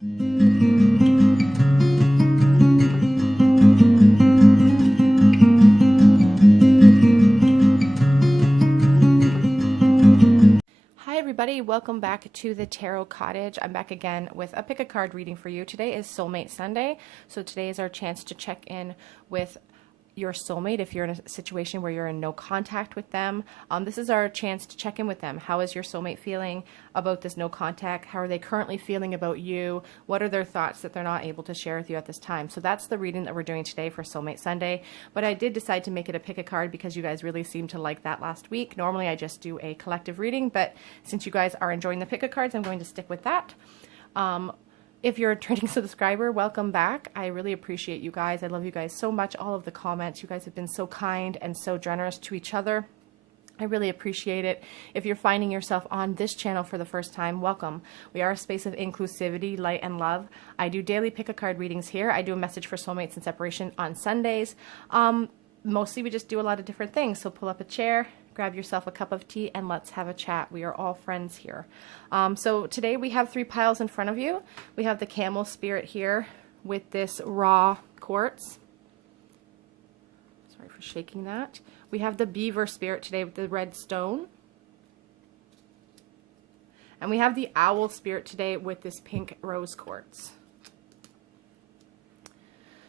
Everybody, welcome back to the Tarot Cottage. I'm back again with a pick a card reading for you. Today is Soulmate Sunday, so today is our chance to check in with your soulmate. If you're in a situation where you're in no contact with them, this is our chance to check in with them. How is your soulmate feeling about this no contact? How are they currently feeling about you? What are their thoughts that they're not able to share with you at this time? So that's the reading that we're doing today for Soulmate Sunday. But I did decide to make it a pick a card because you guys really seemed to like that last week. Normally I just do a collective reading, but since you guys are enjoying the pick a cards, I'm going to stick with that. If you're a returning subscriber, welcome back. I really appreciate you guys. I love you guys so much. All of the comments, you guys have been so kind and so generous to each other. I really appreciate it. If you're finding yourself on this channel for the first time, welcome. We are a space of inclusivity, light, and love. I do daily pick-a-card readings here. I do a message for soulmates and separation on Sundays. Mostly we just do a lot of different things. So pull up a chair, grab yourself a cup of tea, and let's have a chat. We are all friends here. So today we have 3 piles in front of you. We have the camel spirit here with this raw quartz. Sorry for shaking that. We have the beaver spirit today with the red stone. And we have the owl spirit today with this pink rose quartz.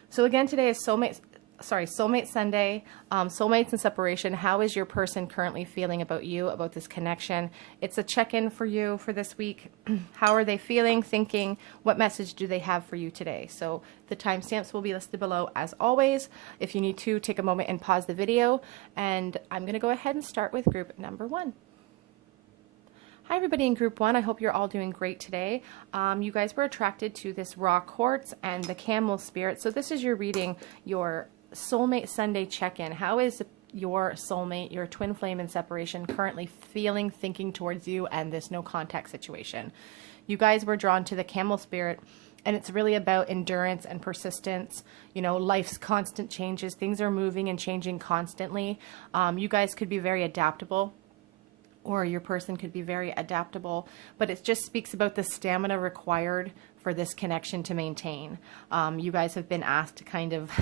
So again, today is Soulmate Sunday, soulmates and separation. How is your person currently feeling about you, about this connection? It's a check-in for you for this week. How are they feeling, thinking? What message do they have for you today? So the timestamps will be listed below as always. If you need to, take a moment and pause the video. And I'm going to go ahead and start with group number 1. Hi everybody in group 1, I hope you're all doing great today. You guys were attracted to this raw quartz and the camel spirit. So this is your reading, your Soulmate Sunday check-in. How is your soulmate, your twin flame in separation, currently feeling, thinking towards you and this no contact situation? You guys were drawn to the camel spirit, and it's really about endurance and persistence. You know, life's constant changes. Things are moving and changing constantly. You guys could be very adaptable, or your person could be very adaptable, but it just speaks about the stamina required for this connection to maintain. You guys have been asked to kind of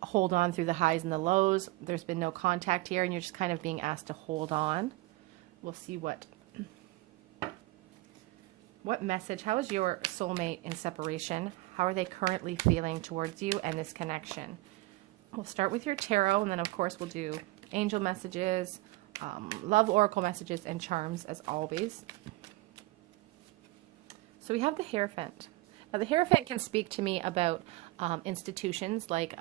hold on through the highs and the lows. There's been no contact here, and you're just kind of being asked to hold on. We'll see what message, how is your soulmate in separation? How are they currently feeling towards you and this connection? We'll start with your tarot, and then of course we'll do angel messages, love oracle messages, and charms as always. So we have the Hierophant. Now the Hierophant can speak to me about institutions like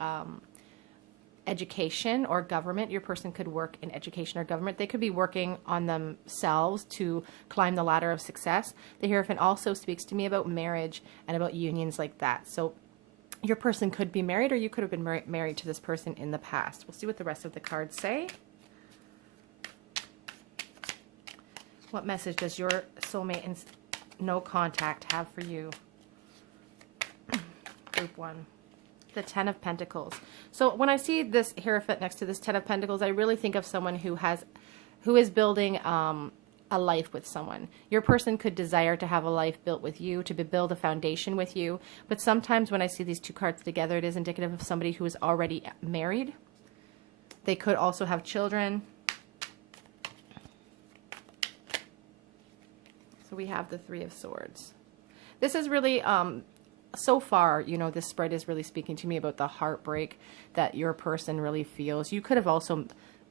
education or government. Your person could work in education or government. They could be working on themselves to climb the ladder of success. The Hierophant also speaks to me about marriage and about unions like that. So your person could be married, or you could have been married to this person in the past. We'll see what the rest of the cards say. What message does your soulmate in no contact have for you? Group 1. The 10 of Pentacles. So when I see this Hierophant next to this 10 of Pentacles, I really think of someone who is building a life with someone. Your person could desire to have a life built with you, to build a foundation with you. But sometimes when I see these 2 cards together, it is indicative of somebody who is already married. They could also have children. So we have the 3 of Swords. This is really, so far, you know, this spread is really speaking to me about the heartbreak that your person really feels. You could have also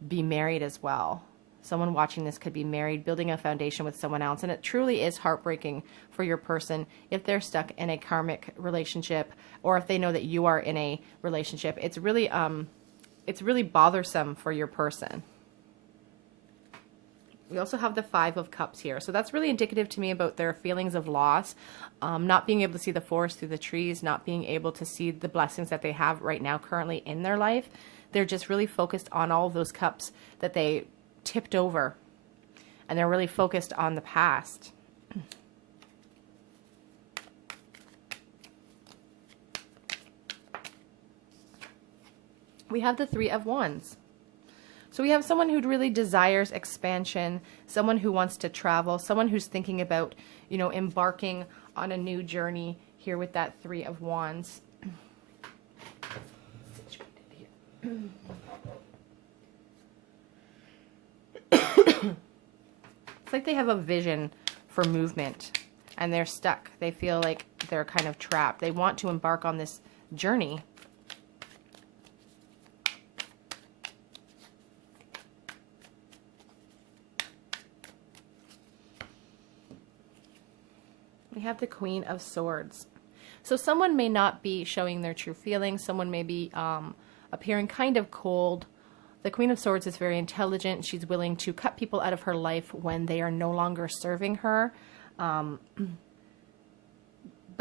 be married as well. Someone watching this could be married, building a foundation with someone else. And it truly is heartbreaking for your person if they're stuck in a karmic relationship, or if they know that you are in a relationship. It's really bothersome for your person. We also have the 5 of Cups here. So that's really indicative to me about their feelings of loss, not being able to see the forest through the trees, not being able to see the blessings that they have right now currently in their life. They're just really focused on all of those cups that they tipped over, and they're really focused on the past. We have the 3 of Wands. So we have someone who really desires expansion, someone who wants to travel, someone who's thinking about, you know, embarking on a new journey here with that Three of Wands. It's like they have a vision for movement and they're stuck. They feel like they're kind of trapped. They want to embark on this journey. We have the Queen of Swords. So someone may not be showing their true feelings. Someone may be appearing kind of cold. The Queen of Swords is very intelligent. She's willing to cut people out of her life when they are no longer serving her. But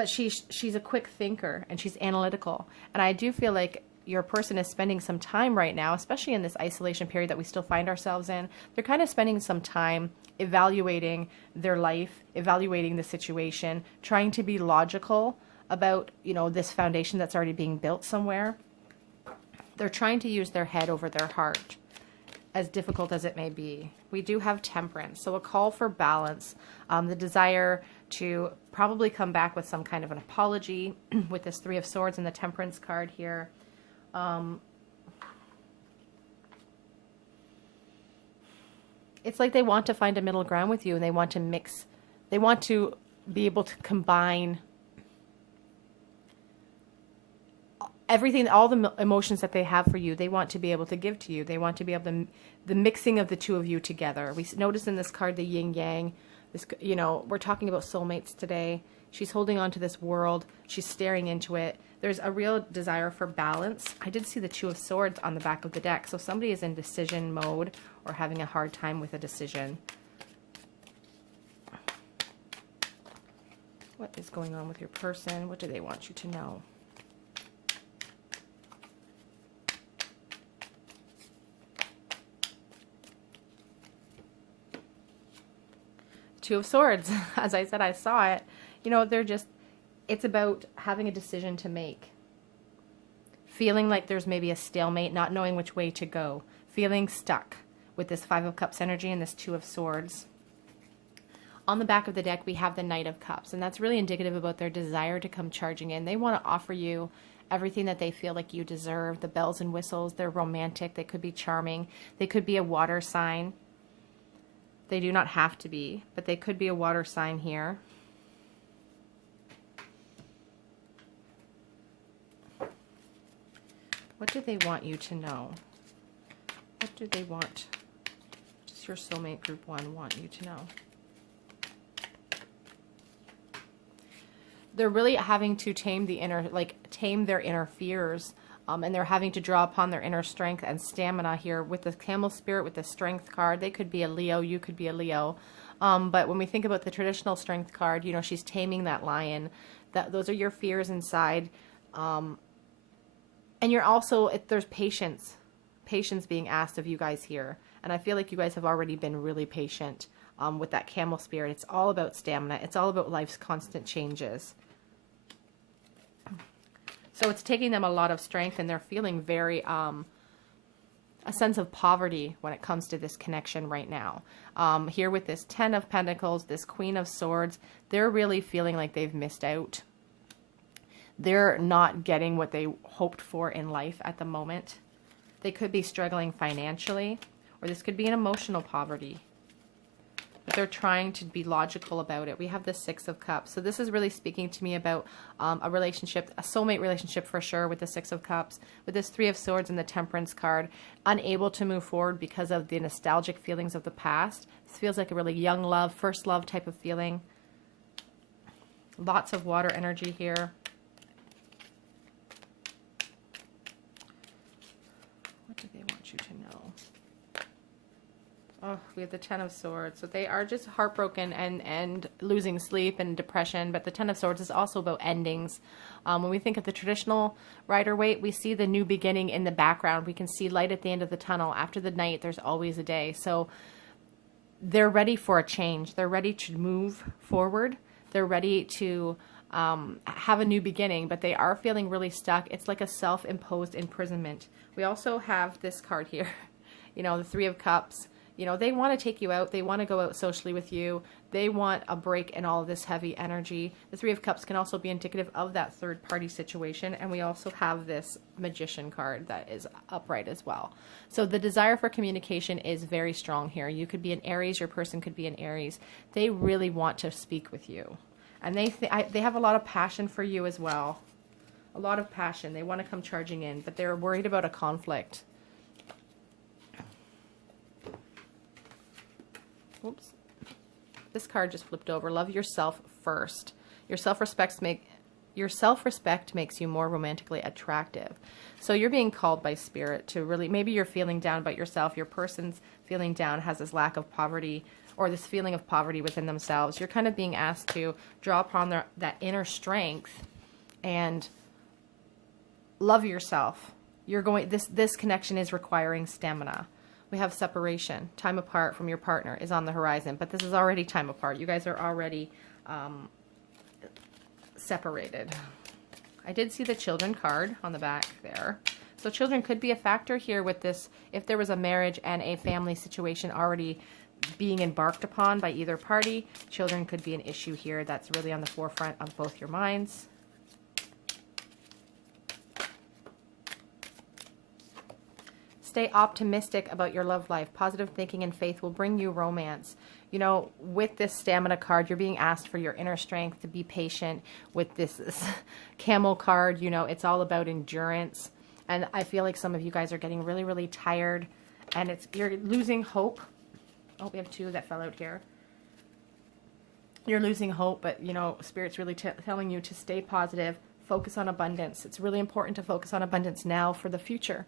she's a quick thinker and she's analytical. And I do feel like your person is spending some time right now, especially in this isolation period that we still find ourselves in. They're kind of spending some time evaluating their life, evaluating the situation, trying to be logical about, you know, this foundation that's already being built somewhere. They're trying to use their head over their heart, as difficult as it may be. We do have Temperance, so a call for balance, the desire to probably come back with some kind of an apology with this Three of Swords and the Temperance card here. It's like they want to find a middle ground with you and they want to mix, they want to be able to combine everything, all the emotions that they have for you, they want to be able to give to you. They want to be able to, the mixing of the two of you together. We notice in this card the yin yang. This, you know, we're talking about soulmates today. She's holding on to this world. She's staring into it. There's a real desire for balance. I did see the Two of Swords on the back of the deck. So somebody is in decision mode or having a hard time with a decision. What is going on with your person? What do they want you to know? Two of Swords. As I said, I saw it. You know, they're just, it's about having a decision to make. Feeling like there's maybe a stalemate, not knowing which way to go. Feeling stuck with this Five of Cups energy and this Two of Swords. On the back of the deck, we have the Knight of Cups, and that's really indicative about their desire to come charging in. They want to offer you everything that they feel like you deserve. The bells and whistles, they're romantic. They could be charming. They could be a water sign. They do not have to be, but they could be a water sign here. What do they want you to know? What do they want? What does your soulmate group one want you to know? They're really having to tame the inner, like tame their inner fears. And they're having to draw upon their inner strength and stamina here with the Camel Spirit, with the Strength card. They could be a Leo, you could be a Leo. But when we think about the traditional Strength card, you know, she's taming that lion. Those are your fears inside. And you're also, there's patience being asked of you guys here. And I feel like you guys have already been really patient with that Camel Spirit. It's all about stamina. It's all about life's constant changes. So it's taking them a lot of strength, and they're feeling very, a sense of poverty when it comes to this connection right now. Here with this Ten of Pentacles, this Queen of Swords, they're really feeling like they've missed out. They're not getting what they hoped for in life at the moment. They could be struggling financially, or this could be an emotional poverty. But they're trying to be logical about it. We have the Six of Cups. So this is really speaking to me about a relationship, a soulmate relationship for sure, with the Six of Cups, with this Three of Swords and the Temperance card, unable to move forward because of the nostalgic feelings of the past. This feels like a really young love, first love type of feeling. Lots of water energy here. What do they want you to know? Oh, we have the Ten of Swords. So they are just heartbroken and losing sleep and depression. But the Ten of Swords is also about endings. When we think of the traditional Rider-Waite, we see the new beginning in the background. We can see light at the end of the tunnel. After the night, there's always a day. So they're ready for a change. They're ready to move forward. They're ready to have a new beginning, but they are feeling really stuck. It's like a self-imposed imprisonment. We also have this card here, you know, the Three of Cups. You know, they want to take you out. They want to go out socially with you. They want a break in all of this heavy energy. The Three of Cups can also be indicative of that third party situation. And we also have this Magician card that is upright as well. So the desire for communication is very strong here. You could be an Aries, your person could be an Aries. They really want to speak with you. And they have a lot of passion for you as well. A lot of passion. They want to come charging in, but they're worried about a conflict. Oops. This card just flipped over. Love yourself first. Your self-respect makes you more romantically attractive. So you're being called by spirit to really, maybe you're feeling down about yourself. Your person's feeling down, has this lack of poverty or this feeling of poverty within themselves. You're kind of being asked to draw upon that inner strength and love yourself. This connection is requiring stamina. We have separation. Time apart from your partner is on the horizon, but this is already time apart. You guys are already separated. I did see the children card on the back there. So children could be a factor here with this. If there was a marriage and a family situation already being embarked upon by either party, children could be an issue here that's really on the forefront of both your minds. Stay optimistic about your love life. Positive thinking and faith will bring you romance. You know, with this stamina card, you're being asked for your inner strength, to be patient. With this camel card, you know, it's all about endurance. And I feel like some of you guys are getting really, really tired. And you're losing hope. Oh, we have two that fell out here. You're losing hope, but, you know, Spirit's really telling you to stay positive. Focus on abundance. It's really important to focus on abundance now for the future.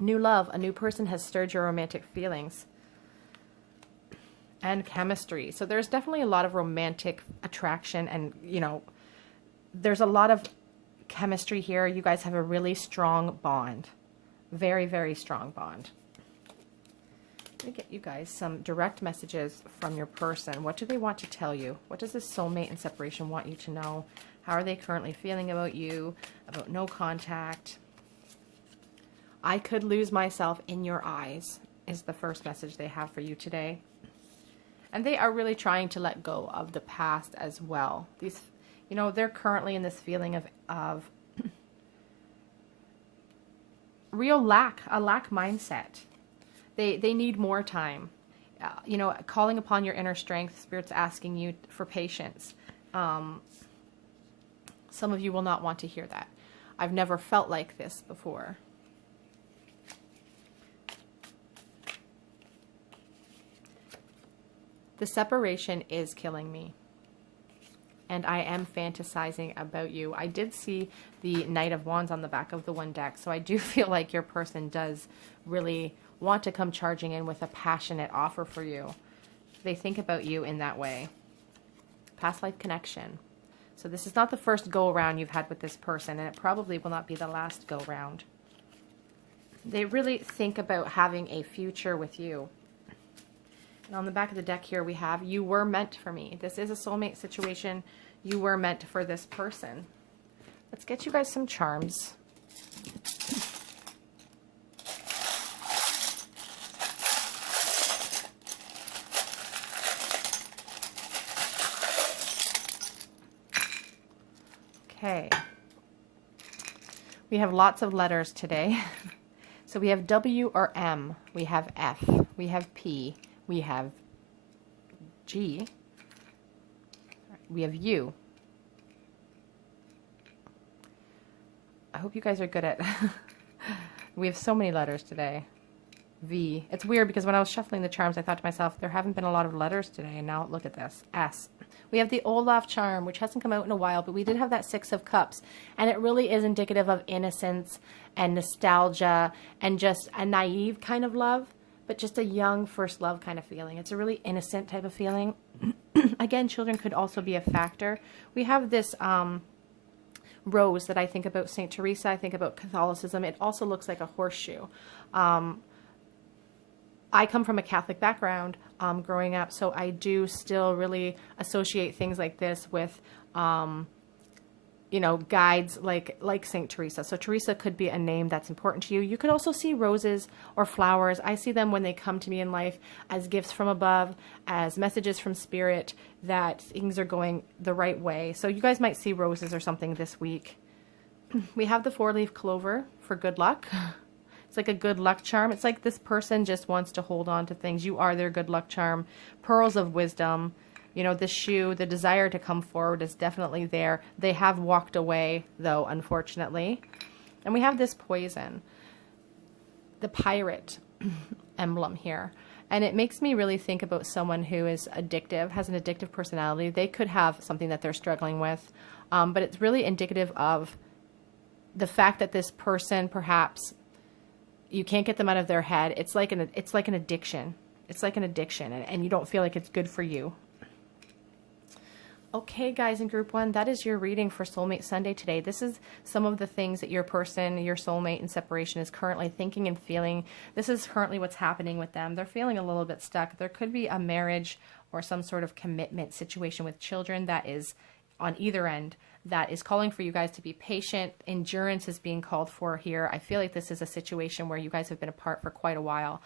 New love, a new person has stirred your romantic feelings. And chemistry. So there's definitely a lot of romantic attraction and, you know, there's a lot of chemistry here. You guys have a really strong bond. Very, very strong bond. Let me get you guys some direct messages from your person. What do they want to tell you? What does this soulmate in separation want you to know? How are they currently feeling about you? About no contact? I could lose myself in your eyes is the first message they have for you today. And they are really trying to let go of the past as well. These, you know, they're currently in this feeling of real lack mindset. They need more time. You know, calling upon your inner strength. Spirit's asking you for patience. Some of you will not want to hear that. I've never felt like this before. The separation is killing me. And I am fantasizing about you. I did see the Knight of Wands on the back of the one deck. So I do feel like your person does really want to come charging in with a passionate offer for you. They think about you in that way. Past life connection. So this is not the first go around you've had with this person. And it probably will not be the last go round. They really think about having a future with you. And on the back of the deck here we have, you were meant for me. This is a soulmate situation. You were meant for this person. Let's get you guys some charms. Okay. We have lots of letters today. So we have W or M. We have F. We have P. We have G. We have U. I hope you guys are good at... We have so many letters today. V. It's weird because when I was shuffling the charms, I thought to myself, there haven't been a lot of letters today. And now look at this. S. We have the Olaf charm, which hasn't come out in a while, but we did have that Six of Cups. And it really is indicative of innocence and nostalgia and just a naive kind of love. But just a young first love kind of feeling. It's a really innocent type of feeling. Again, children could also be a factor. We have this rose that I think about St. Teresa. I think about Catholicism. It also looks like a horseshoe. I come from a Catholic background growing up, so I do still really associate things like this with, you you know, guides like Saint Teresa. So Teresa could be a name that's important to you. You could also see roses or flowers. I see them when they come to me in life as gifts from above, as messages from spirit that things are going the right way. So you guys might see roses or something this week. We have the 4-leaf clover for good luck. It's like a good luck charm. It's like this person just wants to hold on to things. You are their good luck charm. Pearls of wisdom. You know, the shoe, the desire to come forward is definitely there. They have walked away, though, unfortunately. And we have this poison, the pirate emblem here. And it makes me really think about someone who is addictive, has an addictive personality. They could have something that they're struggling with, but it's really indicative of the fact that this person, perhaps, you can't get them out of their head. It's like an addiction. It's like an addiction, and you don't feel like it's good for you. Okay, guys, in group 1, that is your reading for Soulmate Sunday today. This is some of the things that your person, your soulmate in separation is currently thinking and feeling. This is currently what's happening with them. They're feeling a little bit stuck. There could be a marriage or some sort of commitment situation with children that is on either end that is calling for you guys to be patient. Endurance is being called for here. I feel like this is a situation where you guys have been apart for quite a while.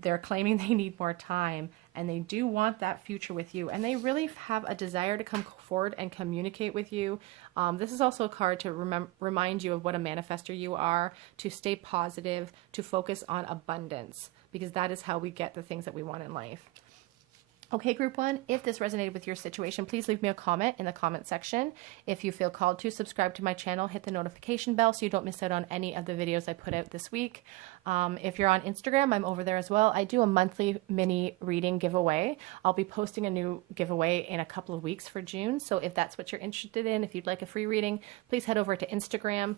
They're claiming they need more time, and they do want that future with you, and they really have a desire to come forward and communicate with you. This is also a card to remind you of what a manifester you are, to stay positive, to focus on abundance, because that is how we get the things that we want in life. Okay, group 1, if this resonated with your situation, please leave me a comment in the comment section. If you feel called to, subscribe to my channel, hit the notification bell so you don't miss out on any of the videos I put out this week. If you're on Instagram, I'm over there as well. I do a monthly mini reading giveaway. I'll be posting a new giveaway in a couple of weeks for June. So if that's what you're interested in, if you'd like a free reading, please head over to Instagram.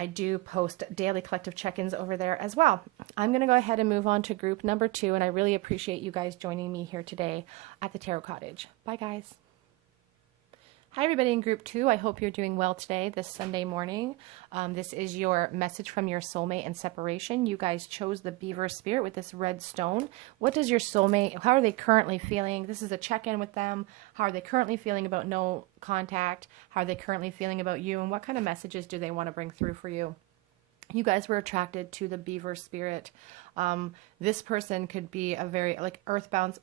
I do post daily collective check-ins over there as well. I'm going to go ahead and move on to group number 2, and I really appreciate you guys joining me here today at the Tarot Cottage. Bye, guys. Hi, everybody in group 2. I hope you're doing well today, this Sunday morning. This is your message from your soulmate in separation. You guys chose the beaver spirit with this red stone. What does your soulmate, how are they currently feeling? This is a check-in with them. How are they currently feeling about no contact? How are they currently feeling about you? And what kind of messages do they want to bring through for you? You guys were attracted to the beaver spirit. This person could be a very, like, earthbound.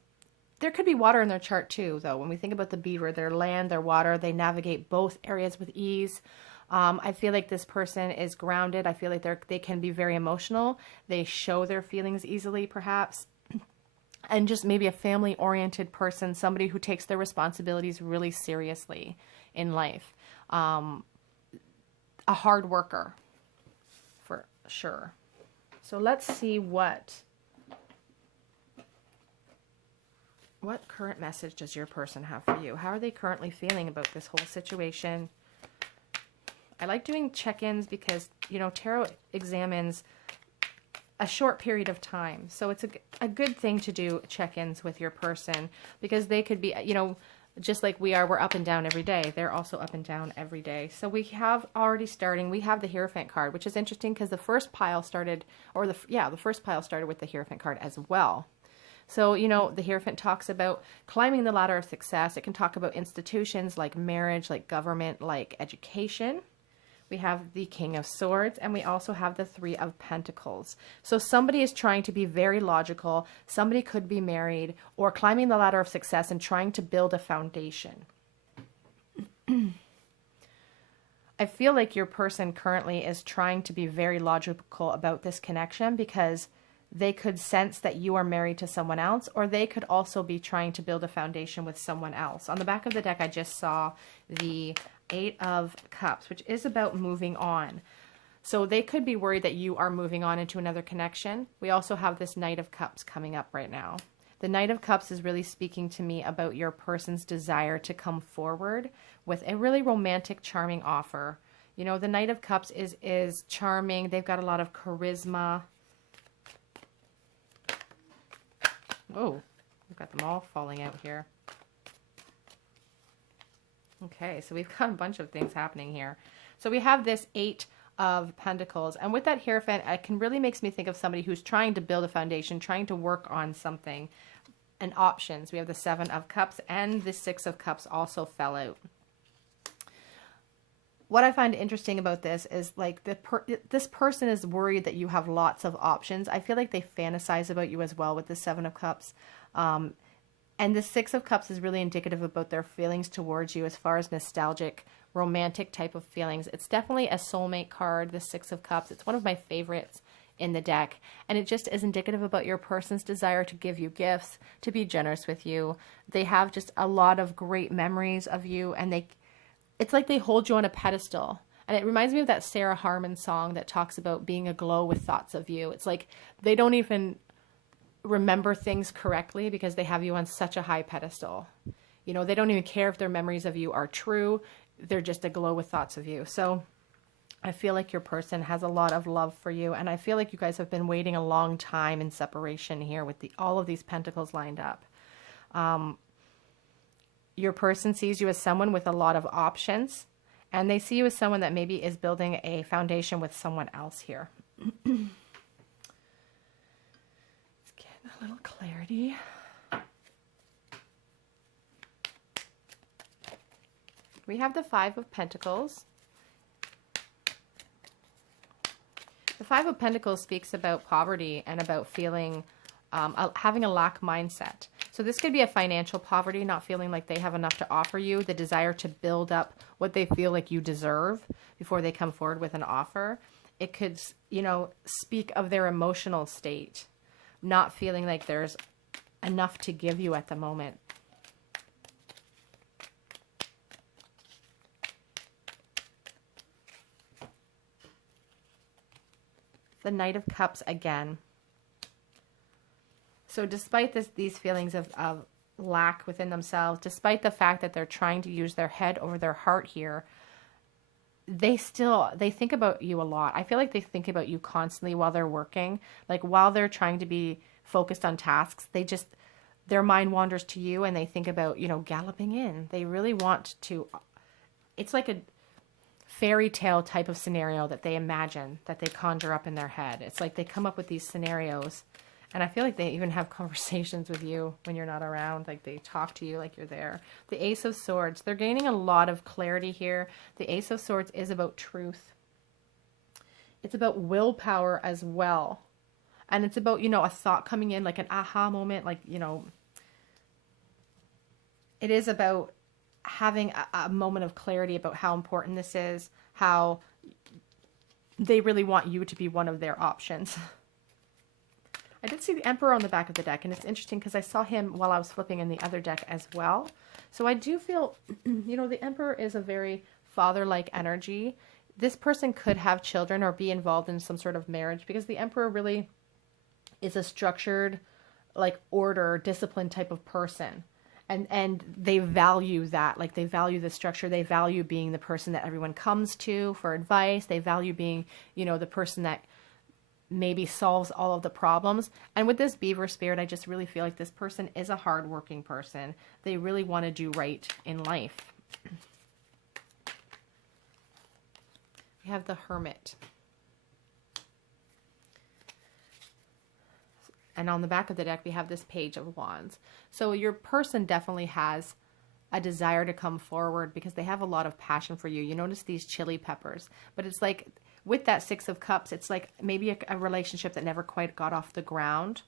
There could be water in their chart too, though. When we think about the beaver, their land, their water, they navigate both areas with ease. I feel like this person is grounded. I feel like they can be very emotional. They show their feelings easily, perhaps. And just maybe a family-oriented person, somebody who takes their responsibilities really seriously in life. A hard worker, for sure. So let's see what current message does your person have for you? How are they currently feeling about this whole situation? I like doing check-ins because, you know, tarot examines a short period of time. So it's a good thing to do check-ins with your person, because they could be, you know, just like we are, we're up and down every day. They're also up and down every day. So we have already starting, we have the Hierophant card, which is interesting because the first pile started, or the first pile started with the Hierophant card as well. So, you know, the Hierophant talks about climbing the ladder of success. It can talk about institutions like marriage, like government, like education. We have the King of Swords, and we also have the Three of Pentacles. So somebody is trying to be very logical. Somebody could be married or climbing the ladder of success and trying to build a foundation. I feel like your person currently is trying to be very logical about this connection, because they could sense that you are married to someone else, or they could also be trying to build a foundation with someone else. On the back of the deck, I just saw the 8 of Cups, which is about moving on. So they could be worried that you are moving on into another connection. We also have this Knight of Cups coming up right now. The Knight of Cups is really speaking to me about your person's desire to come forward with a really romantic, charming offer. You know, the Knight of Cups is charming. They've got a lot of charisma. Whoa, we've got them all falling out here. Okay, so we've got a bunch of things happening here. So we have this 8 of Pentacles, and with that Hierophant, it really makes me think of somebody who's trying to build a foundation, trying to work on something, and options. We have the 7 of Cups, and the 6 of Cups also fell out. what I find interesting about this is like this person is worried that you have lots of options. I feel like they fantasize about you as well with the Seven of Cups. And the Six of Cups is really indicative about their feelings towards you as far as nostalgic, romantic type of feelings. It's definitely a soulmate card, the Six of Cups. It's one of my favorites in the deck. And it just is indicative about your person's desire to give you gifts, to be generous with you. They have just a lot of great memories of you, and it's like they hold you on a pedestal. And it reminds me of that Sarah Harmon song that talks about being aglow with thoughts of you. It's like they don't even remember things correctly because they have you on such a high pedestal. You know, they don't even care if their memories of you are true. They're just aglow with thoughts of you. So I feel like your person has a lot of love for you. And I feel like you guys have been waiting a long time in separation here with all of these pentacles lined up. Your person sees you as someone with a lot of options. And they see you as someone that maybe is building a foundation with someone else here. A little clarity. We have the Five of Pentacles. The Five of Pentacles speaks about poverty and about feeling, having a lack mindset. So this could be a financial poverty, not feeling like they have enough to offer you, the desire to build up what they feel like you deserve before they come forward with an offer. It could, you know, speak of their emotional state, not feeling like there's enough to give you at the moment. The Knight of Cups again. So despite these feelings of lack within themselves, despite the fact that they're trying to use their head over their heart here, they think about you a lot. I feel like they think about you constantly while they're working. Like while they're trying to be focused on tasks, their mind wanders to you and they think about, you know, galloping in. They really want to, it's like a fairy tale type of scenario that they imagine, that they conjure up in their head. It's like they come up with these scenarios, and I feel like they even have conversations with you when you're not around. Like they talk to you like you're there. The Ace of Swords, they're gaining a lot of clarity here. The Ace of Swords is about truth. It's about willpower as well. And it's about, you know, a thought coming in, like an aha moment, like, you know, it is about having a moment of clarity about how important this is, how they really want you to be one of their options. I did see the Emperor on the back of the deck, and it's interesting because I saw him while I was flipping in the other deck as well. So I do feel, you know, the Emperor is a very father-like energy. This person could have children or be involved in some sort of marriage, because the Emperor really is a structured, like, order, discipline type of person. And they value that. Like, they value the structure. They value being the person that everyone comes to for advice. They value being, you know, the person that maybe solves all of the problems. And with this Beaver spirit, I just really feel like this person is a hardworking person. They really want to do right in life. We have the Hermit. And on the back of the deck, we have this Page of Wands. So your person definitely has a desire to come forward because they have a lot of passion for you. You notice these chili peppers, but it's like with that Six of Cups, it's like maybe a relationship that never quite got off the ground.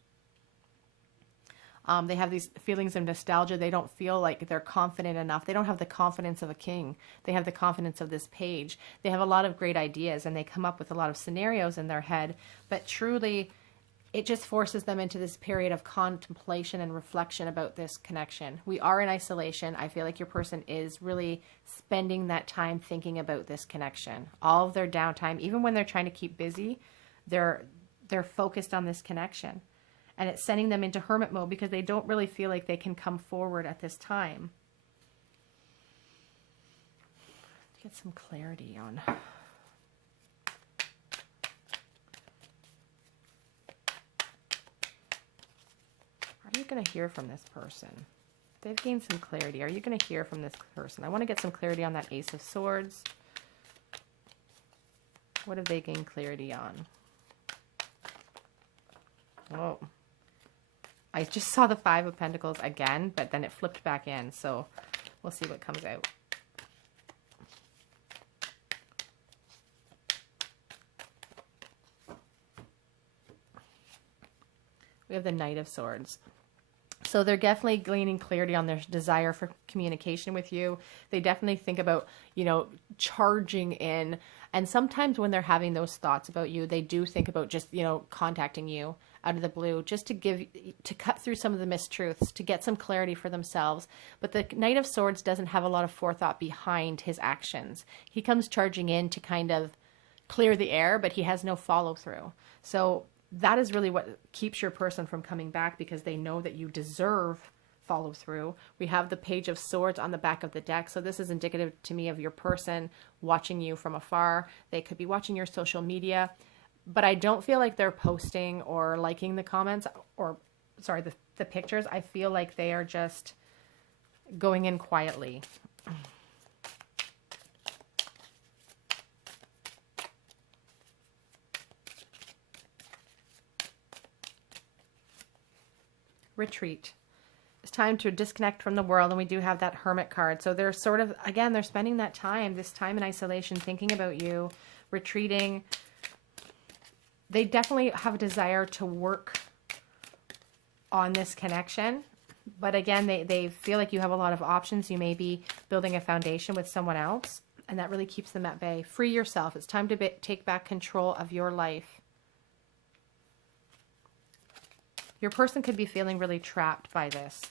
They have these feelings of nostalgia. They don't feel like they're confident enough. They don't have the confidence of a king. They have the confidence of this page. They have a lot of great ideas, and they come up with a lot of scenarios in their head, but truly it just forces them into this period of contemplation and reflection about this connection. We are in isolation. I feel like your person is really spending that time thinking about this connection. All of their downtime, even when they're trying to keep busy, they're focused on this connection. And it's sending them into hermit mode because they don't really feel like they can come forward at this time. Get some clarity on... Are you going to hear from this person? They've gained some clarity. Are you going to hear from this person? I want to get some clarity on that Ace of Swords. What have they gained clarity on? Oh. I just saw the Five of Pentacles again, but then it flipped back in. So we'll see what comes out. have the Knight of Swords. So they're definitely gaining clarity on their desire for communication with you. They definitely think about, you know, charging in. And sometimes when they're having those thoughts about you, they do think about just, you know, contacting you out of the blue, just to cut through some of the mistruths, to get some clarity for themselves. But the Knight of Swords doesn't have a lot of forethought behind his actions. He comes charging in to kind of clear the air, but he has no follow through. So that is really what keeps your person from coming back, because they know that you deserve follow through. We have the Page of Swords on the back of the deck. So this is indicative to me of your person watching you from afar. They could be watching your social media, but I don't feel like they're posting or liking the comments or, sorry, the pictures. I feel like they are just going in quietly. Retreat. It's time to disconnect from the world, and we do have that Hermit card. So they're sort of, again, they're spending that time, this time in isolation, thinking about you, retreating. They definitely have a desire to work on this connection. But again, they feel like you have a lot of options. You may be building a foundation with someone else, and that really keeps them at bay. Free yourself. It's time to take back control of your life. Your person could be feeling really trapped by this.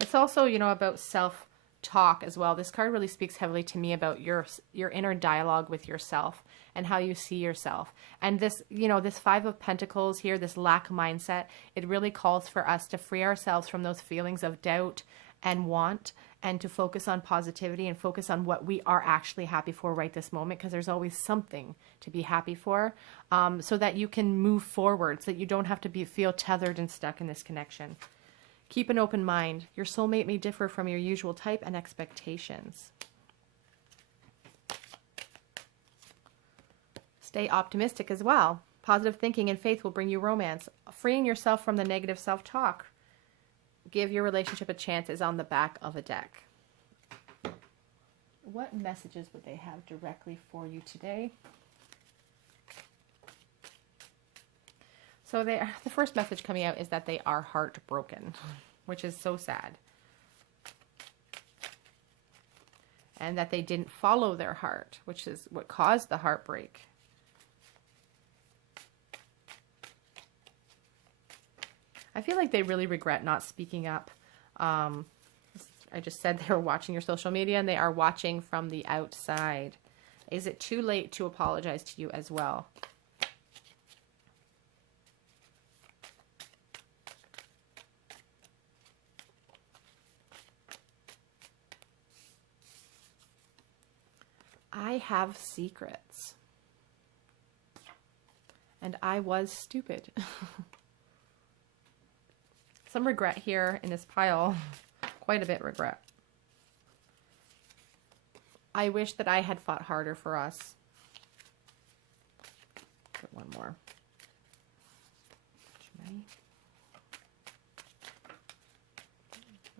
It's also, you know, about self-talk as well. This card really speaks heavily to me about your inner dialogue with yourself and how you see yourself. And this, you know, this Five of Pentacles here, this lack mindset, it really calls for us to free ourselves from those feelings of doubt and want, and to focus on positivity and focus on what we are actually happy for right this moment, because there's always something to be happy for, so that you can move forward, so that you don't have to feel tethered and stuck in this connection. Keep an open mind. Your soulmate may differ from your usual type and expectations. Stay optimistic as well. Positive thinking and faith will bring you romance. Freeing yourself from the negative self-talk. Give your relationship a chance is on the back of a deck. What messages would they have directly for you today? So the first message coming out is that they are heartbroken, which is so sad. And that they didn't follow their heart, which is what caused the heartbreak. I feel like they really regret not speaking up. I just said they were watching your social media, and they are watching from the outside. Is it too late to apologize to you as well? I have secrets. And I was stupid. Some regret here in this pile. Quite a bit regret. I wish that I had fought harder for us. Put one more.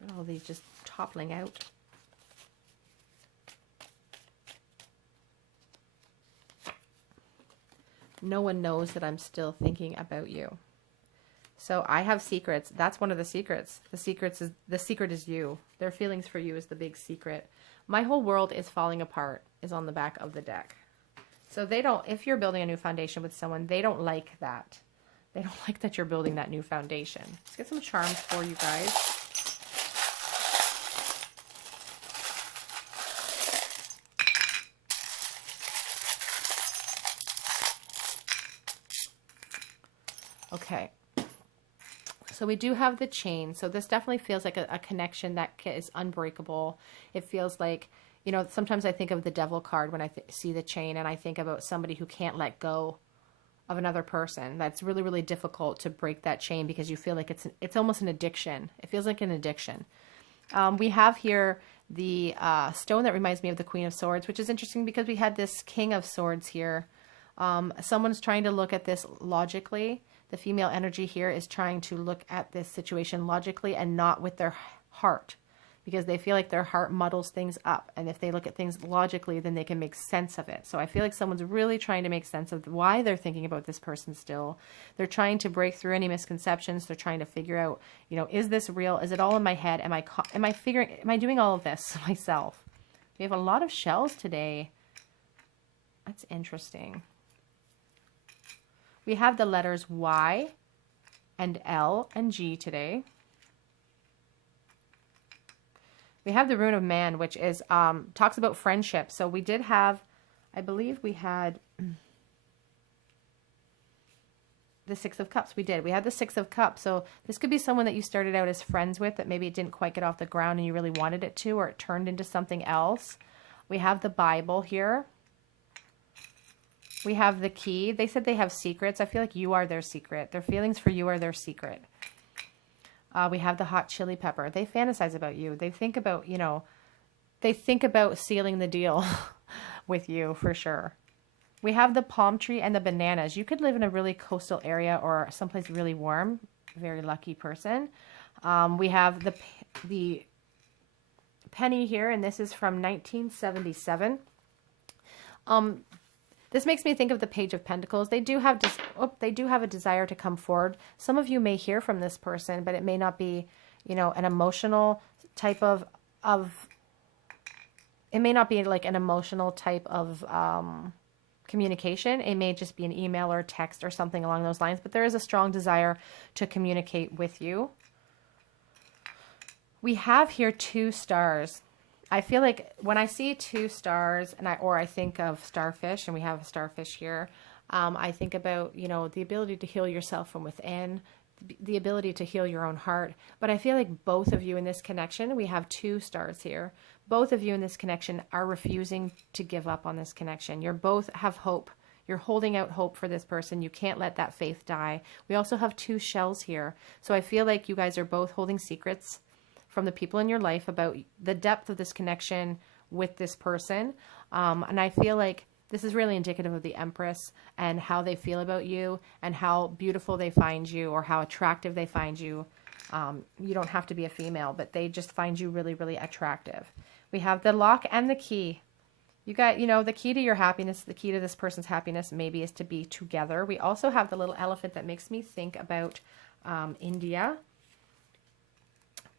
Look at all these just toppling out. No one knows that I'm still thinking about you. So I have secrets. That's one of the secrets. The secret is you. Their feelings for you is the big secret. My whole world is falling apart is on the back of the deck. So they don't, if you're building a new foundation with someone, they don't like that. They don't like that you're building that new foundation. Let's get some charms for you guys. Okay. So we do have the chain. So this definitely feels like a connection that is unbreakable. It feels like, you know, sometimes I think of the Devil card when I see the chain, and I think about somebody who can't let go of another person. That's really, really difficult to break that chain, because you feel like it's almost an addiction. It feels like an addiction. We have here the stone that reminds me of the Queen of Swords, which is interesting because we had this King of Swords here. Someone's trying to look at this logically. The female energy here is trying to look at this situation logically and not with their heart. because they feel like their heart muddles things up. And if they look at things logically, then they can make sense of it. So I feel like someone's really trying to make sense of why they're thinking about this person still. They're trying to break through any misconceptions. They're trying to figure out, you know, is this real? Is it all in my head? Am I doing all of this myself? We have a lot of shells today. That's interesting. We have the letters Y and L and G today. We have the rune of man, which is talks about friendship. So we did have, I believe we had the Six of Cups. We did. We had the Six of Cups. So this could be someone that you started out as friends with that maybe it didn't quite get off the ground and you really wanted it to, or it turned into something else. We have the Bible here. We have the Key. They said they have secrets. I feel like you are their secret. Their feelings for you are their secret. We have the Hot Chili Pepper. They fantasize about you. They think about, you know, they think about sealing the deal with you for sure. We have the Palm Tree and the Bananas. You could live in a really coastal area or someplace really warm. Very lucky person. We have the Penny here, and this is from 1977. This makes me think of the Page of Pentacles. They do have a desire to come forward. Some of you may hear from this person, but it may not be, you know, an emotional type of it may not be like an emotional type of communication. It may just be an email or text or something along those lines, but there is a strong desire to communicate with you. We have here 2 stars. I feel like when I see 2 stars, and I think of starfish, and we have a starfish here, I think about, you know, the ability to heal yourself from within, the ability to heal your own heart. But I feel like both of you in this connection, we have 2 stars here. Both of you in this connection are refusing to give up on this connection. You both have hope. You're holding out hope for this person. You can't let that faith die. We also have 2 shells here. So I feel like you guys are both holding secrets from the people in your life about the depth of this connection with this person. And I feel like this is really indicative of the Empress and how they feel about you and how beautiful they find you or how attractive they find you. You don't have to be a female, but they just find you really, really attractive. We have the Lock and the Key. You got, you know, the key to your happiness, the key to this person's happiness maybe is to be together. We also have the little elephant that makes me think about India.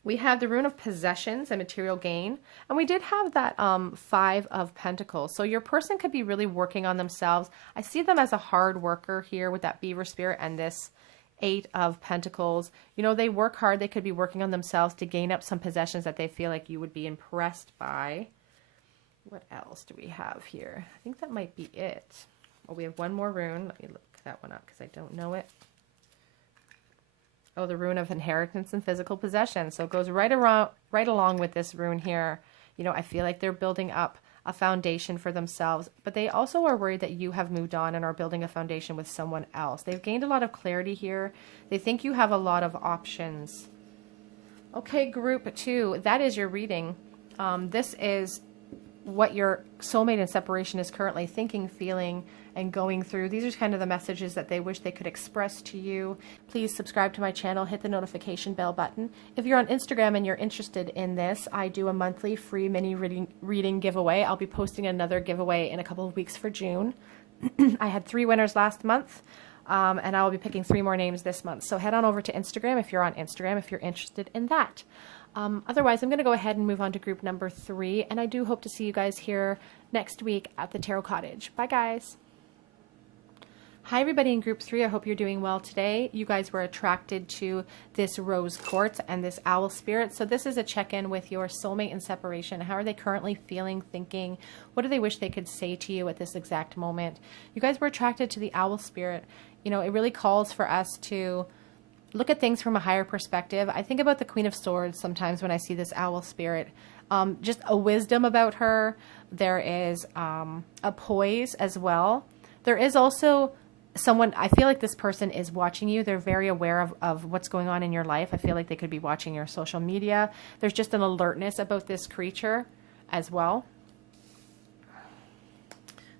We have the Rune of Possessions and Material Gain. And we did have that 5 of Pentacles. So your person could be really working on themselves. I see them as a hard worker here with that beaver spirit and this 8 of Pentacles. You know, they work hard. They could be working on themselves to gain up some possessions that they feel like you would be impressed by. What else do we have here? I think that might be it. Oh, we have one more rune. Let me look that one up because I don't know it. Oh, the Rune of Inheritance and Physical Possession. So it goes right along with this rune here. You know, I feel like they're building up a foundation for themselves, but they also are worried that you have moved on and are building a foundation with someone else. They've gained a lot of clarity here. They think you have a lot of options. Okay, group 2, that is your reading. This is what your soulmate in separation is currently thinking, feeling, and going through. These are kind of the messages that they wish they could express to you. Please subscribe to my channel, hit the notification bell button. If you're on Instagram and you're interested in this, I do a monthly free mini reading giveaway. I'll be posting another giveaway in a couple of weeks for June. I had 3 winners last month, and I will be picking 3 more names this month. So head on over to Instagram if you're on Instagram, if you're interested in that. Otherwise, I'm going to go ahead and move on to group number 3, and I do hope to see you guys here next week at the Tarot Cottage. Bye, guys. Hi, everybody in group 3. I hope you're doing well today. You guys were attracted to this rose quartz and this owl spirit. So this is a check-in with your soulmate in separation. How are they currently feeling, thinking? What do they wish they could say to you at this exact moment? You guys were attracted to the owl spirit. You know, it really calls for us to look at things from a higher perspective. I think about the Queen of Swords sometimes when I see this owl spirit. Just a wisdom about her. There is a poise as well. There is also someone, I feel like this person is watching you. They're very aware of what's going on in your life. I feel like they could be watching your social media. There's just an alertness about this creature as well.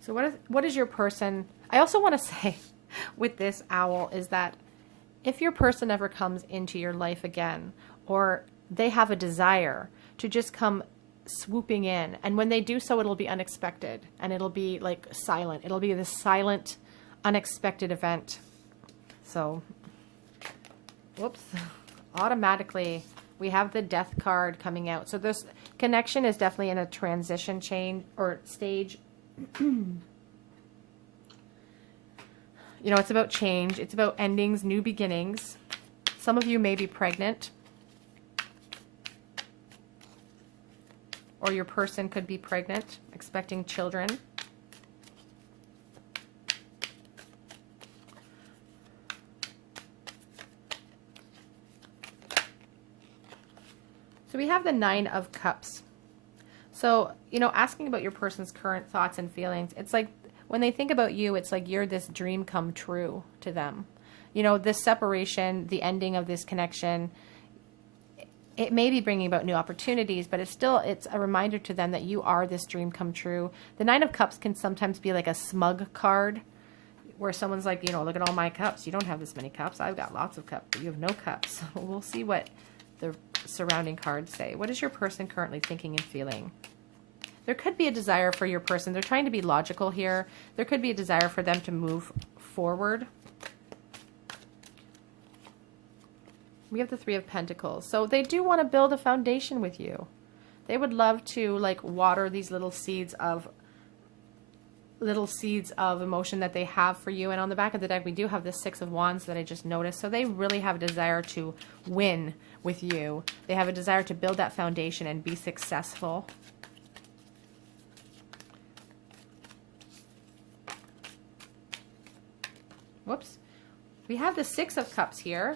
So what is your person? I also want to say with this owl is that if your person ever comes into your life again, or they have a desire to just come swooping in. And when they do so, it'll be unexpected, and it'll be like silent. It'll be this silent, unexpected event. So, whoops, automatically we have the Death card coming out. So this connection is definitely in a transition chain or stage. You know, it's about change. It's about endings, new beginnings. Some of you may be pregnant. Or your person could be pregnant, expecting children. So we have the Nine of Cups. So, you know, asking about your person's current thoughts and feelings, it's like when they think about you, it's like you're this dream come true to them. You know, this separation, the ending of this connection, it may be bringing about new opportunities, but it's a reminder to them that you are this dream come true. The Nine of Cups can sometimes be like a smug card where someone's like, you know, look at all my cups. You don't have this many cups. I've got lots of cups, but you have no cups. We'll see what the surrounding cards say. What is your person currently thinking and feeling? There could be a desire for your person. They're trying to be logical here. There could be a desire for them to move forward. We have the Three of Pentacles. So they do want to build a foundation with you. They would love to like water these little seeds of emotion that they have for you. And on the back of the deck, we do have the Six of Wands that I just noticed. So they really have a desire to win with you. They have a desire to build that foundation and be successful. Whoops. We have the Six of Cups here.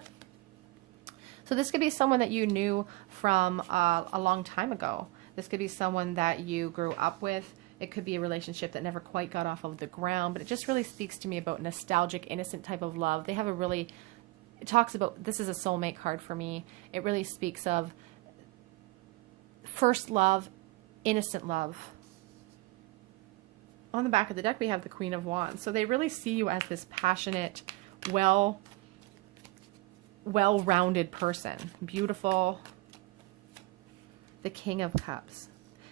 So this could be someone that you knew from a long time ago. This could be someone that you grew up with. It could be a relationship that never quite got off of the ground, but it just really speaks to me about nostalgic, innocent type of love. They have a really, it talks about, this is a soulmate card for me. It really speaks of first love, innocent love. On the back of the deck, we have the Queen of Wands. So they really see you as this passionate, well-rounded person. Beautiful. The King of Cups.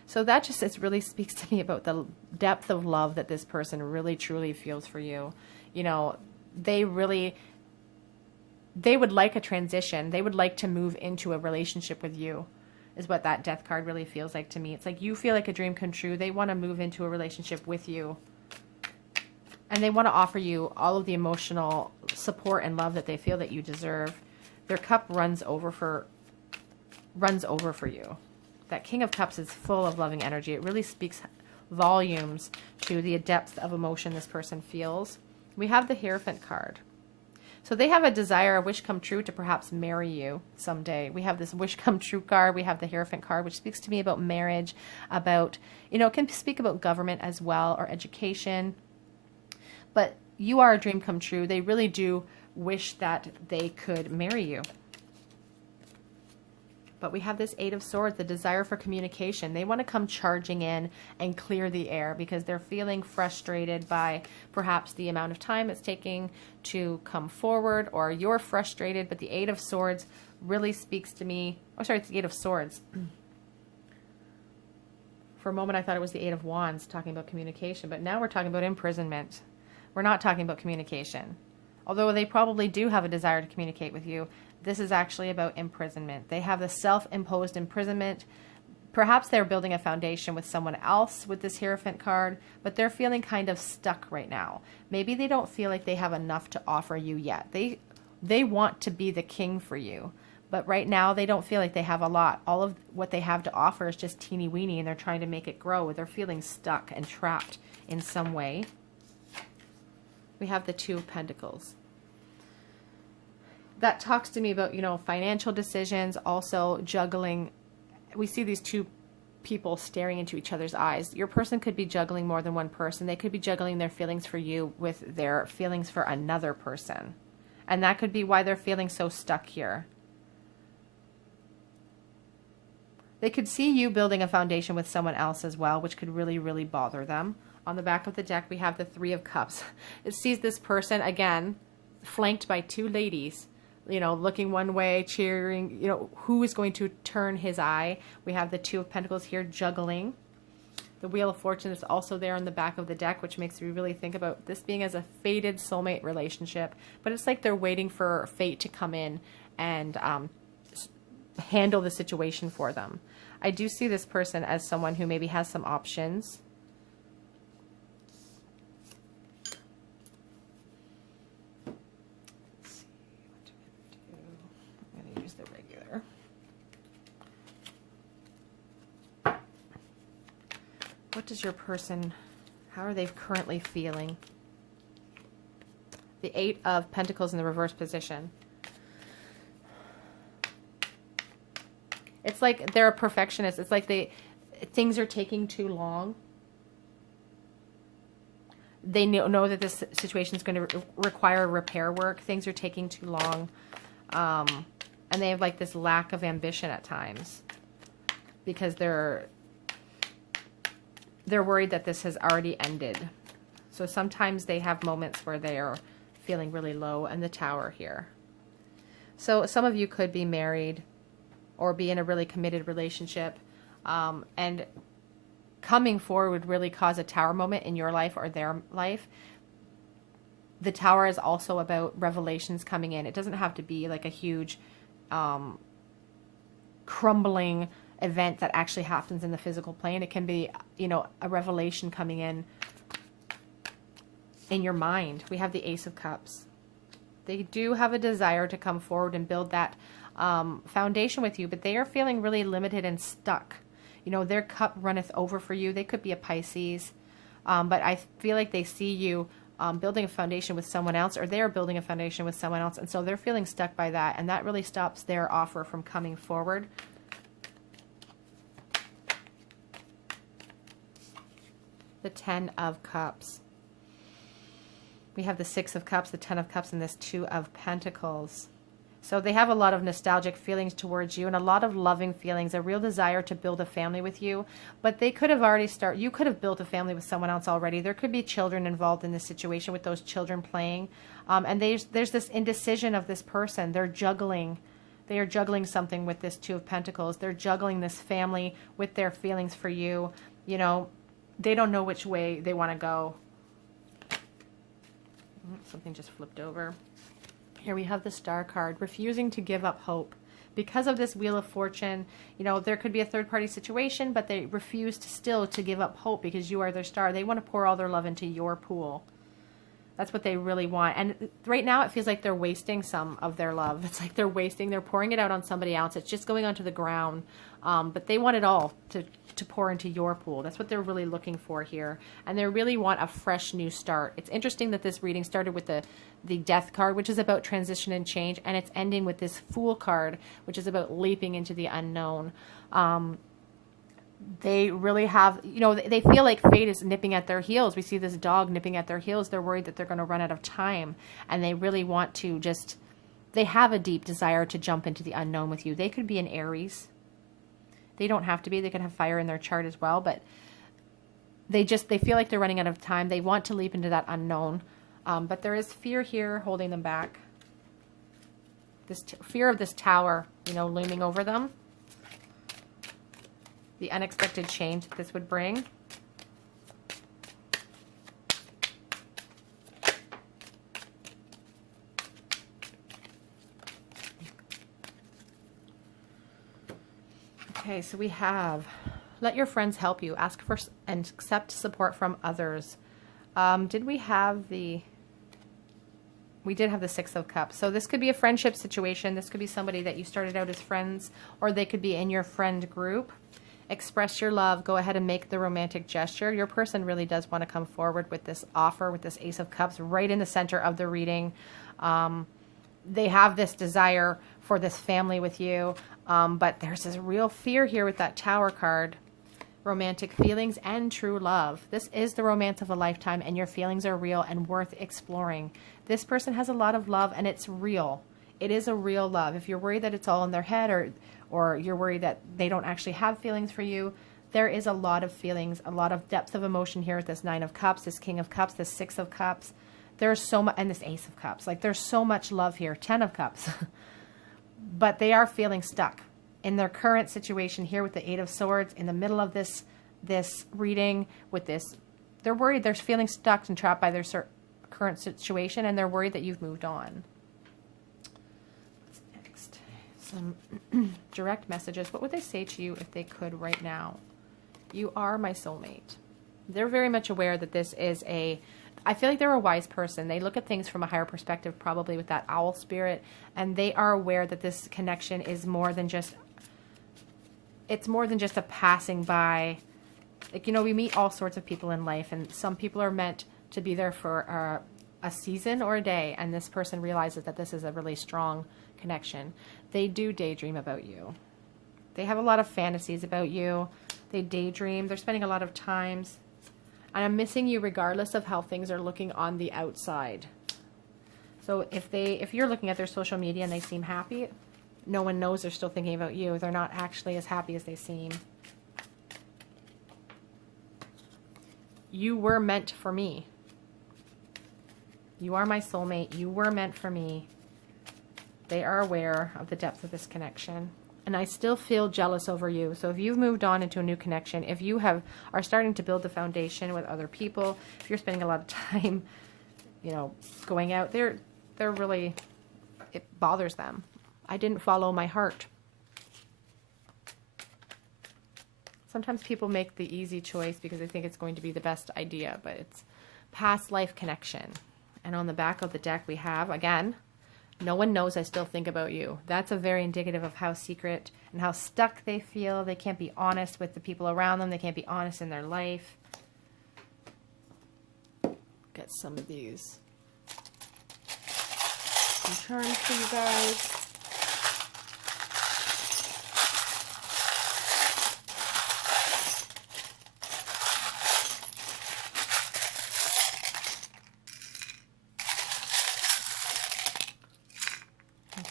So that just, it really speaks to me about the depth of love that this person really, truly feels for you. You know, they would like a transition. They would like to move into a relationship with you, is what that Death card really feels like to me. It's like you feel like a dream come true. They want to move into a relationship with you. And they want to offer you all of the emotional support and love that they feel that you deserve. Their cup runs over for you. That King of Cups is full of loving energy. It really speaks volumes to the depth of emotion this person feels. We have the Hierophant card. So they have a desire, a wish come true to perhaps marry you someday. We have this wish come true card. We have the Hierophant card, which speaks to me about marriage, about, you know, it can speak about government as well, or education. But you are a dream come true. They really do wish that they could marry you. But we have this Eight of Swords, the desire for communication. They want to come charging in and clear the air because they're feeling frustrated by perhaps the amount of time it's taking to come forward, or you're frustrated. But the Eight of Swords really speaks to me. Oh, sorry, it's the Eight of Swords. For a moment, I thought it was the Eight of Wands talking about communication, but now we're talking about imprisonment. We're not talking about communication. Although they probably do have a desire to communicate with you, this is actually about imprisonment. They have the self-imposed imprisonment. Perhaps they're building a foundation with someone else with this Hierophant card, but they're feeling kind of stuck right now. Maybe they don't feel like they have enough to offer you yet. They want to be the king for you, but right now they don't feel like they have a lot. All of what they have to offer is just teeny weeny, and they're trying to make it grow. They're feeling stuck and trapped in some way. We have the Two of Pentacles. That talks to me about, you know, financial decisions, also juggling. We see these two people staring into each other's eyes. Your person could be juggling more than one person. They could be juggling their feelings for you with their feelings for another person. And that could be why they're feeling so stuck here. They could see you building a foundation with someone else as well, which could really, really bother them. On the back of the deck, we have the Three of Cups. It sees this person, again, flanked by two ladies, you know, looking one way, cheering, you know, who is going to turn his eye? We have the Two of Pentacles here, juggling. The Wheel of Fortune is also there on the back of the deck, which makes me really think about this being as a fated soulmate relationship. But it's like they're waiting for fate to come in and handle the situation for them. I do see this person as someone who maybe has some options. Let's see, what do I'm going to use the regular. What does your person, how are they currently feeling? The Eight of Pentacles in the reverse position. It's like they're a perfectionist. It's like things are taking too long. They know that this situation is going to require repair work. Things are taking too long. And they have like this lack of ambition at times because they're worried that this has already ended. So sometimes they have moments where they are feeling really low, and the Tower here. So some of you could be married or be in a really committed relationship, and coming forward would really cause a Tower moment in your life or their life. The Tower is also about revelations coming in. It doesn't have to be like a huge crumbling event that actually happens in the physical plane. It can be, you know, a revelation coming in your mind. We have the Ace of Cups. They do have a desire to come forward and build that foundation with you, but they are feeling really limited and stuck. You know, their cup runneth over for you. They could be a Pisces, but I feel like they see you building a foundation with someone else, or they're building a foundation with someone else, and so they're feeling stuck by that, and that really stops their offer from coming forward. The Ten of Cups. We have the Six of Cups, the Ten of Cups, and this Two of Pentacles. So they have a lot of nostalgic feelings towards you and a lot of loving feelings, a real desire to build a family with you. But they could have already you could have built a family with someone else already. There could be children involved in this situation with those children playing. And there's this indecision of this person. They're juggling. They are juggling something with this Two of Pentacles. They're juggling this family with their feelings for you. You know, they don't know which way they want to go. Something just flipped over. Here we have the Star card, refusing to give up hope. Because of this Wheel of Fortune, you know, there could be a third-party situation, but they refuse to give up hope because you are their star. They want to pour all their love into your pool. That's what they really want. And right now it feels like they're wasting some of their love. It's like they're pouring it out on somebody else. It's just going onto the ground. But they want it all to pour into your pool. That's what they're really looking for here. And they really want a fresh new start. It's interesting that this reading started with the Death card, which is about transition and change. And it's ending with this Fool card, which is about leaping into the unknown. They really have, you know, they feel like fate is nipping at their heels. We see this dog nipping at their heels. They're worried that they're going to run out of time. And they really want to they have a deep desire to jump into the unknown with you. They could be an Aries. They don't have to be. They could have fire in their chart as well. But they feel like they're running out of time. They want to leap into that unknown. But there is fear here holding them back. This fear of this Tower, you know, looming over them. The unexpected change that this would bring. Okay, so we have, let your friends help you. Ask for and accept support from others. Did we have the... We did have the Six of Cups. So this could be a friendship situation. This could be somebody that you started out as friends, or they could be in your friend group. Express your love. Go ahead and make the romantic gesture. Your person really does want to come forward with this offer, with this Ace of Cups right in the center of the reading. They have this desire for this family with you, but there's this real fear here with that Tower card. Romantic feelings and true love. This is the romance of a lifetime, and your feelings are real and worth exploring. This person has a lot of love, and it's real. It is a real love. If you're worried that it's all in their head, or you're worried that they don't actually have feelings for you, there is a lot of feelings, a lot of depth of emotion here with this Nine of Cups, this King of Cups, this Six of Cups. there's so much, and this Ace of Cups, like there's so much love here, 10 of Cups, but they are feeling stuck in their current situation here with the 8 of Swords in the middle of this reading with this. They're worried, they're feeling stuck and trapped by their current situation, and they're worried that you've moved on. What's next? Some direct messages. What would they say to you if they could right now? You are my soulmate. They're very much aware that this is I feel like they're a wise person. They look at things from a higher perspective, probably with that owl spirit, and they are aware that this connection is more than just, it's more than just a passing by. Like, you know, we meet all sorts of people in life, and some people are meant to be there for a season or a day, and this person realizes that this is a really strong connection. They do daydream about you. They have a lot of fantasies about you. They daydream. They're spending a lot of times. And I'm missing you regardless of how things are looking on the outside. So if you're looking at their social media and they seem happy, no one knows they're still thinking about you. They're not actually as happy as they seem. You were meant for me. You are my soulmate. You were meant for me. They are aware of the depth of this connection. And I still feel jealous over you. So if you've moved on into a new connection, if you are starting to build the foundation with other people, if you're spending a lot of time, you know, going out, they're really, it bothers them. I didn't follow my heart. Sometimes people make the easy choice because they think it's going to be the best idea, but it's past life connection. And on the back of the deck we have, again, no one knows I still think about you. That's a very indicative of how secret and how stuck they feel. They can't be honest with the people around them. They can't be honest in their life. Get some of these. Some charms for you guys.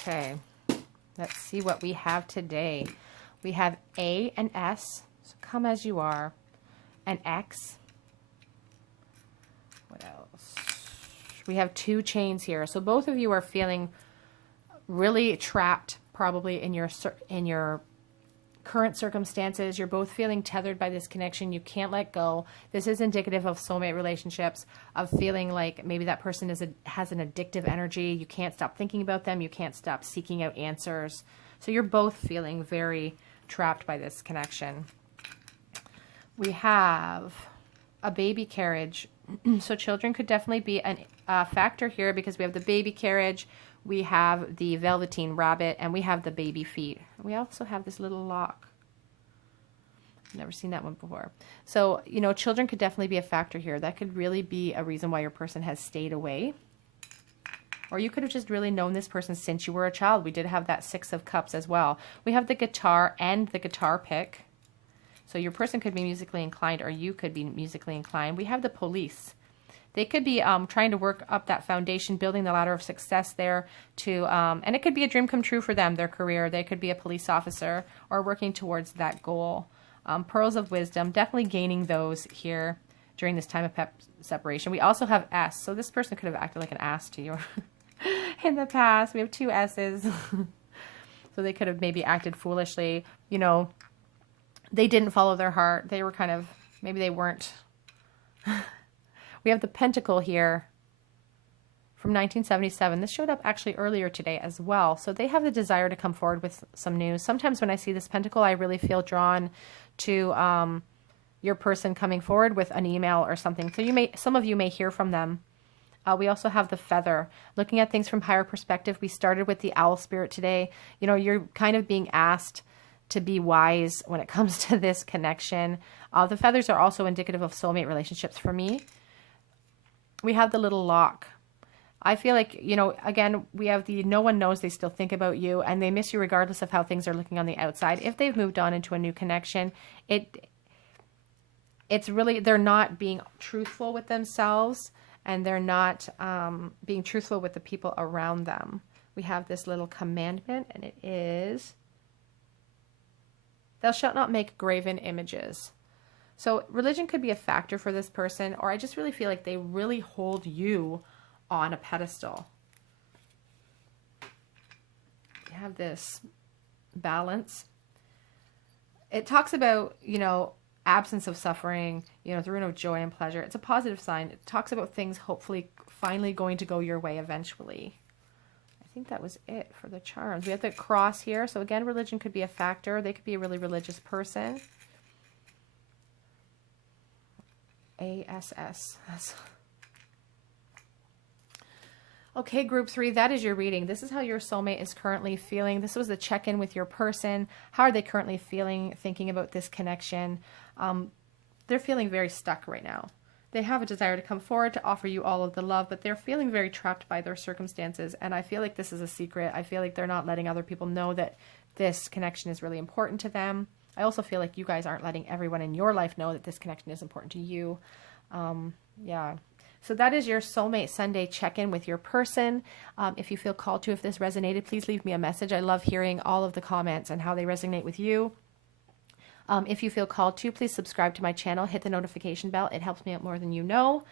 Okay, let's see what we have today. We have A and S, so come as you are, and X. What else? We have 2 chains here. So both of you are feeling really trapped probably in your current circumstances. You're both feeling tethered by this connection. You can't let go. This is indicative of soulmate relationships, of feeling like maybe that person has an addictive energy. You can't stop thinking about them. You can't stop seeking out answers. So you're both feeling very trapped by this connection. We have a baby carriage. So children could definitely be a factor here because we have the baby carriage, we have the velveteen rabbit, and we have the baby feet. We also have this little lock. I've never seen that one before. So, you know, children could definitely be a factor here. That could really be a reason why your person has stayed away. Or you could have just really known this person since you were a child. We did have that 6 of Cups as well. We have the guitar and the guitar pick. So your person could be musically inclined, or you could be musically inclined. We have the police. They could be trying to work up that foundation, building the ladder of success there to, and it could be a dream come true for them, their career. They could be a police officer or working towards that goal. Pearls of wisdom, definitely gaining those here during this time of separation. We also have S. So this person could have acted like an ass to you in the past. We have 2 S's. So they could have maybe acted foolishly. You know, they didn't follow their heart. They were kind of, maybe they weren't. We have the Pentacle here from 1977. This showed up actually earlier today as well. So they have the desire to come forward with some news. Sometimes when I see this Pentacle, I really feel drawn to your person coming forward with an email or something. So some of you may hear from them. We also have the Feather. Looking at things from higher perspective, we started with the Owl Spirit today. You know, you're kind of being asked to be wise when it comes to this connection. The feathers are also indicative of soulmate relationships for me. We have the little lock. I feel like, you know, again, we have the no one knows they still think about you and they miss you regardless of how things are looking on the outside. If they've moved on into a new connection, it's really, they're not being truthful with themselves and they're not being truthful with the people around them. We have this little commandment and it is, thou shalt not make graven images. So religion could be a factor for this person, or I just really feel like they really hold you on a pedestal. You have this balance. It talks about, you know, absence of suffering, you know, the rune of joy and pleasure. It's a positive sign. It talks about things hopefully finally going to go your way eventually. I think that was it for the charms. We have the cross here. So again, religion could be a factor. They could be a really religious person. ASS. Okay, group 3, that is your reading. This is how your soulmate is currently feeling. This was the check-in with your person. How are they currently feeling, thinking about this connection? They're feeling very stuck right now. They have a desire to come forward to offer you all of the love, but they're feeling very trapped by their circumstances. And I feel like this is a secret. I feel like they're not letting other people know that this connection is really important to them. I also feel like you guys aren't letting everyone in your life know that this connection is important to you. Yeah. So that is your Soulmate Sunday check-in with your person. If you feel called to, if this resonated, please leave me a message. I love hearing all of the comments and how they resonate with you. If you feel called to, please subscribe to my channel. Hit the notification bell. It helps me out more than you know.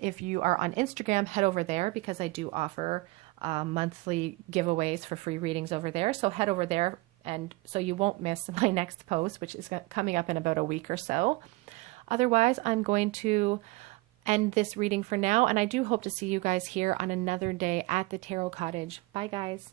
If you are on Instagram, head over there because I do offer monthly giveaways for free readings over there. So head over there, and so you won't miss my next post, which is coming up in about a week or so. Otherwise, I'm going to end this reading for now, and I do hope to see you guys here on another day at the Tarot Cottage. Bye, guys.